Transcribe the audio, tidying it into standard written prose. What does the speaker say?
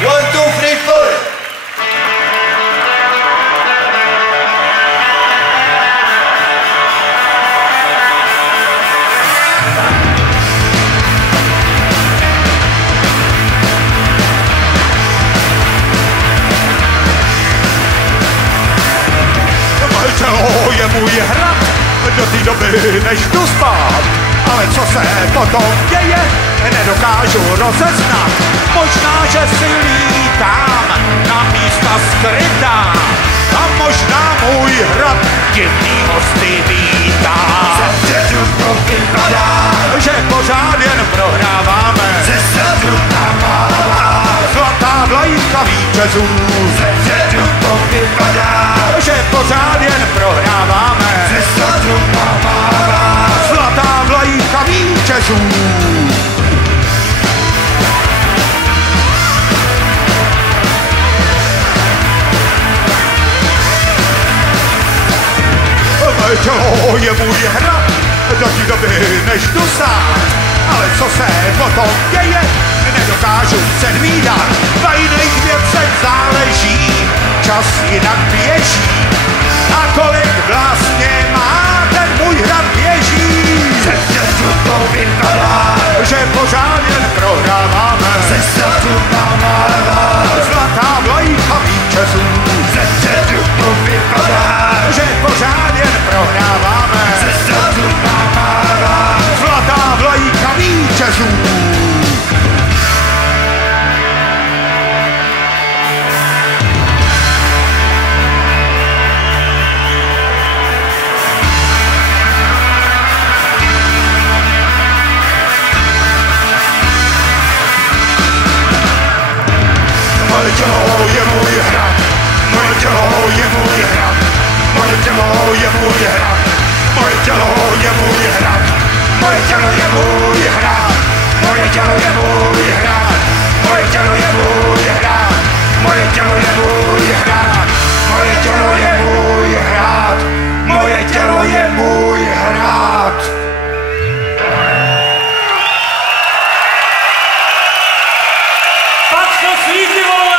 1, 2, 3, 4. Tělo je můj hrad, do té doby než jdu spát. Ale co se potom děje, nedokážu rozeznat. Možná, že si lítám na místa skrytá. A možná můj hrad divný hosty vítá. Ze to vypadá, že pořád jen prohráváme. ze sadu namává. Zlatá vlajka vítězů, Ze to vypadá, že pořád jen prohráváme. ze sadu namává. Zlatá vlajka vítězů. Mé tělo je můj hrad, do té doby než jdu stát. Ale co se potom děje, nedokážu předvídat. Na jiných věcech záleží, čas jinak běží. A kolik vlastně má ten můj hrad běží? Ze to vypadá, Že pořád jen prohráváme. ze sadu namává. Zlatá vlajka vítězů, Ze to vypadá, že pořád jen prohráváme. ze sadu namává. Zlatá vlajka vítězů. Moje tělo je můj hrad, moje tělo je můj hrad, moje tělo je můj hrad, moje tělo je můj hrad, moje tělo je můj hrad, moje tělo je můj hrad, moje tělo je můj hrad, moje tělo je můj hrad, moje tělo je můj hrad, moje tělo je můj hrad. Pak to svítí, vole!